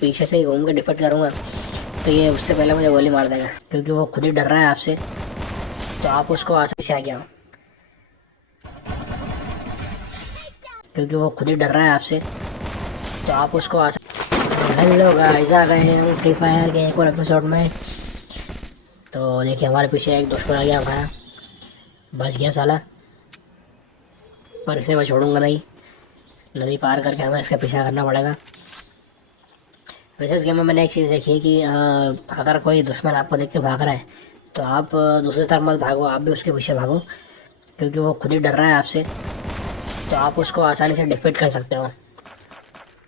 पीछे से ही घूम के डिफेक्ट करूँगा तो ये उससे पहले मुझे गोली मार देगा, क्योंकि वो खुद ही डर रहा है आपसे। तो आप उसको आसानी से आ गया, क्योंकि वो खुद ही डर रहा है आपसे, तो आप उसको हेलो गाइस, आ गए हैं हम फ्री फायर के एक और एपिसोड में। तो देखिए हमारे पीछे एक दुश्मन आ गया हमारा, बच गया साला, पर इसे मैं छोड़ूंगा नहीं। नदी पार करके हमें इसका पीछा करना पड़ेगा। वैसे इस गेम में मैंने एक चीज़ देखी है कि अगर कोई दुश्मन आपको देख के भाग रहा है तो आप दूसरी तरफ मत भागो, आप भी उसके पीछे भागो, क्योंकि वो खुद ही डर रहा है आपसे। तो आप उसको आसानी से डिफीट कर सकते हो।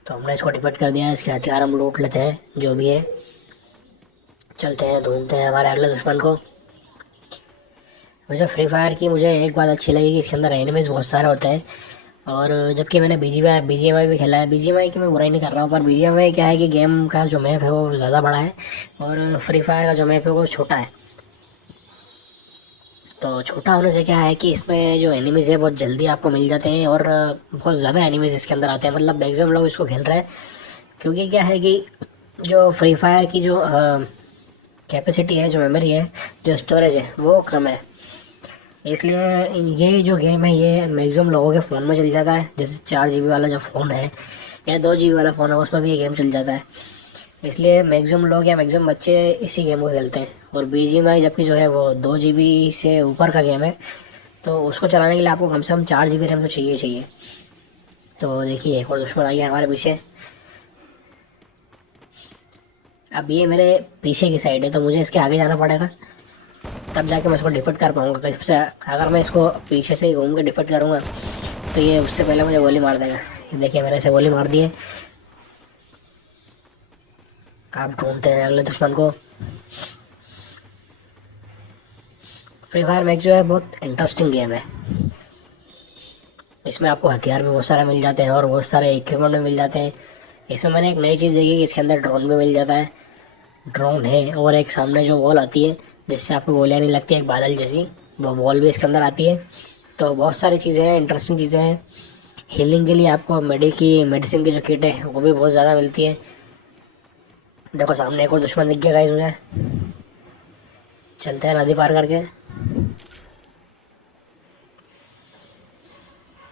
तो हमने इसको डिफीट कर दिया है, इसके हथियार हम लूट लेते हैं जो भी है। चलते हैं ढूंढते हैं हमारे अगले दुश्मन को। वैसे फ्री फायर की मुझे एक बात अच्छी लगी कि इसके अंदर एनिमीज बहुत सारे होते हैं। और जबकि मैंने बीजीएमआई भी खेला है, बीजीएमआई की मैं बुराई नहीं कर रहा हूँ, पर बीजीएमआई क्या है कि गेम का जो मैप है वो ज़्यादा बड़ा है और फ्री फायर का जो मैप है वो छोटा है। तो छोटा होने से क्या है कि इसमें जो एनिमीज़ है बहुत जल्दी आपको मिल जाते हैं और बहुत ज़्यादा एनिमीज़ इसके अंदर आते हैं, मतलब मैक्सिमम लोग इसको खेल रहे हैं। क्योंकि क्या है कि जो फ्री फायर की जो कैपेसिटी है, जो मेमोरी है, जो स्टोरेज है वो कम है। इसलिए ये जो गेम है ये मैक्सिमम लोगों के फ़ोन में चल जाता है। जैसे 4 GB वाला जो फ़ोन है या 2 GB वाला फ़ोन है उसमें भी ये गेम चल जाता है। इसलिए मैक्सिमम लोग या मैक्सिमम बच्चे इसी गेम को खेलते हैं। और BGMI जबकि जो है वो 2 GB से ऊपर का गेम है, तो उसको चलाने के लिए आपको कम से कम 4 GB रैम तो चाहिए चाहिए। तो देखिए एक और दुश्मन आ गया हमारे पीछे। अब ये मेरे पीछे की साइड है तो मुझे इसके आगे जाना पड़ेगा, तब जाके मैं इसको डिफेक्ट कर पाऊँगा। कैसे? अगर मैं इसको पीछे से ही घूम के डिफेक्ट करूँगा तो ये उससे पहले मुझे गोली मार देगा। ये देखिए मैंने इसे गोली मार दी है। आप ढूंढते हैं अगले दुश्मन को। फ्री फायर मैक जो है बहुत इंटरेस्टिंग गेम है। इसमें आपको हथियार भी बहुत सारे मिल जाते हैं और बहुत सारे इक्विपमेंट भी मिल जाते हैं। इसमें मैंने एक नई चीज़ देखी कि इसके अंदर ड्रोन भी मिल जाता है। ड्रोन है और एक सामने जो वॉल आती है जिससे आपको गोलियाँ नहीं लगती, एक बादल जैसी, वो वॉल भी इसके अंदर आती है। तो बहुत सारी चीज़ें हैं, इंटरेस्टिंग चीज़ें हैं। हीलिंग के लिए आपको मेडिसिन की जो किट है वो भी बहुत ज़्यादा मिलती है। देखो सामने एक और दुश्मन दिख गया गाइस मुझे। चलते हैं नदी पार करके।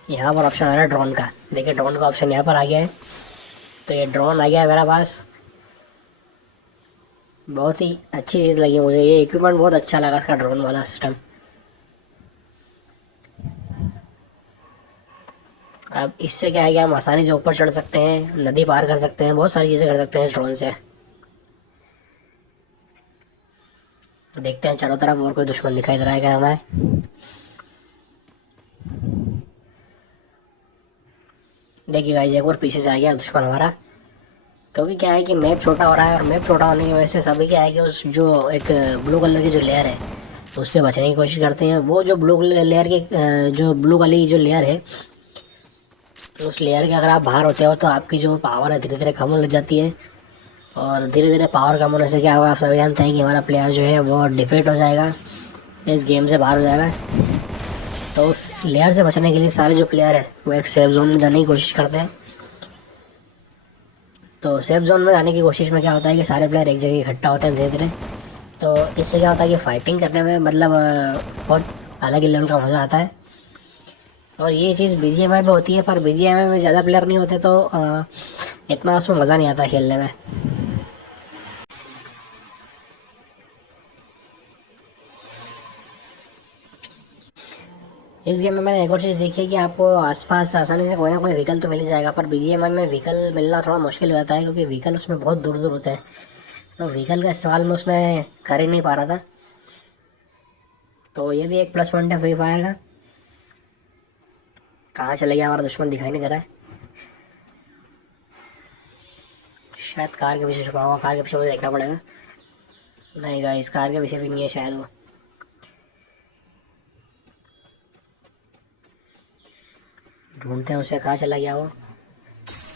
यहाँ पर ऑप्शन आ रहा है ड्रोन का, देखिए ड्रोन का ऑप्शन यहाँ पर आ गया है। तो ये ड्रोन आ गया है मेरे पास। बहुत ही अच्छी चीज़ लगी मुझे, ये इक्विपमेंट बहुत अच्छा लगा इसका, ड्रोन वाला सिस्टम। अब इससे क्या है कि हम आसानी से ऊपर चढ़ सकते हैं, नदी पार कर सकते हैं, बहुत सारी चीज़ें कर सकते हैं इस ड्रोन से। देखते हैं चारों तरफ और कोई दुश्मन दिखाई दे रहा है क्या हमें। देखिए गाइस एक और पीछे से आ गया दुश्मन हमारा। क्योंकि क्या है कि मैप छोटा हो रहा है और मैप छोटा होने की वजह से सभी क्या है कि उस जो एक ब्लू कलर की जो लेयर है उससे बचने की कोशिश करते हैं। वो जो ब्लू लेयर की जो ब्लू वाली जो लेयर है, उस लेयर के अगर आप बाहर होते हो तो आपकी जो पावर है धीरे धीरे कम होने लग जाती है। और धीरे धीरे पावर कम होने से क्या होगा, आप सभी जानते हैं कि हमारा प्लेयर जो है वो डिफीट हो जाएगा, इस गेम से बाहर हो जाएगा। तो उस लेयर से बचने के लिए सारे जो प्लेयर है वो एक सेफ जोन में जाने की कोशिश करते हैं। तो सेफ जोन में जाने की कोशिश में क्या होता है कि सारे प्लेयर एक जगह इकट्ठा होते हैं धीरे धीरे। तो इससे क्या होता है कि फाइटिंग करने में मतलब बहुत अलग ही लेवल का मज़ा आता है। और ये चीज़ BGMI में होती है, पर BGMI में ज़्यादा प्लेयर नहीं होते तो इतना उसमें मज़ा नहीं आता खेलने में। इस गेम में मैंने एक और चीज़ देखी है कि आपको आसपास आसानी से कोई ना कोई व्हीकल तो मिल ही जाएगा, पर BGMI में व्हीकल मिलना थोड़ा मुश्किल हो जाता है क्योंकि व्हीकल उसमें बहुत दूर दूर होते हैं। तो व्हीकल का इस्तेमाल मैं उसमें कर ही नहीं पा रहा था। तो ये भी एक प्लस पॉइंट है फ्री फायर का। कहाँ चले गया हमारा दुश्मन, दिखाई नहीं दे रहा है। शायद कार के पीछे छुपा हुआ, कार के पीछे मुझे देखना पड़ेगा। नहीं गाइस कार के पीछे भी नहीं है शायद वो। ढूंढते हैं उसे, कहाँ चला गया वो।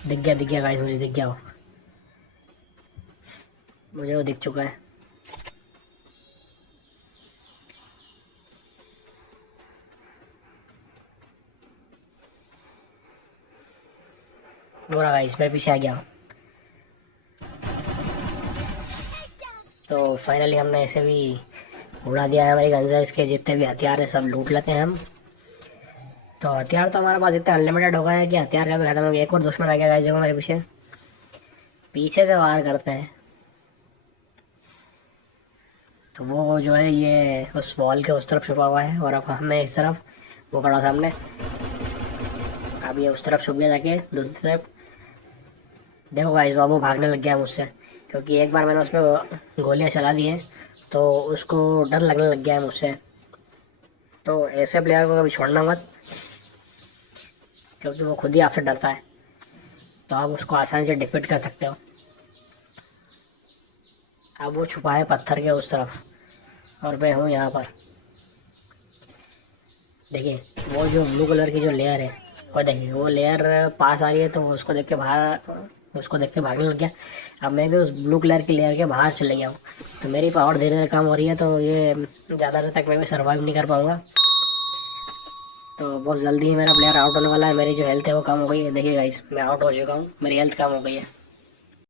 दिख गया गाइस, मुझे दिख गया वो, मुझे वो दिख चुका है। वो रहा गाइस, मेरे पीछे आ गया वो। तो फाइनली हमने ऐसे भी उड़ा दिया है हमारी गंजा। इसके जितने भी हथियार है सब लूट लेते हैं हम। तो हथियार तो हमारे पास इतना अनलिमिटेड हो गया है कि हथियार का भी खत्म हो गया। एक और दुश्मन आ गया गाइस जो हमारे पीछे पीछे से वार करते हैं। तो वो जो है ये उस वॉल के उस तरफ छुपा हुआ है और अब हमें इस तरफ, वो खड़ा सामने। अब ये उस तरफ छुप गया जाके दूसरी तरफ। देखो गाइस वो भागने लग गया मुझसे, क्योंकि एक बार मैंने उसमें गोलियां चला दी हैं तो उसको डर लगने लग गया है मुझसे। तो ऐसे प्लेयर को कभी छोड़ना मत, क्योंकि वो खुद ही आपसे डरता है। तो आप उसको आसानी से डिफीट कर सकते हो। अब वो छुपा है पत्थर के उस तरफ और मैं हूँ यहाँ पर। देखिए वो जो ब्लू कलर की जो लेयर है, वो देखिए वो लेयर पास आ रही है तो उसको देख के भागने लग गया। अब मैं भी उस ब्लू कलर की लेयर के बाहर चले गया हूँ। तो मेरी पावर धीरे धीरे कम हो रही है, तो ये ज़्यादा देर तक मैं भी सर्वाइव नहीं कर पाऊँगा। तो बहुत जल्दी ही मेरा प्लेयर आउट होने वाला है। मेरी जो हेल्थ है वो कम हो गई है। देखिए गाइस मैं आउट हो चुका हूँ, मेरी हेल्थ कम हो गई है।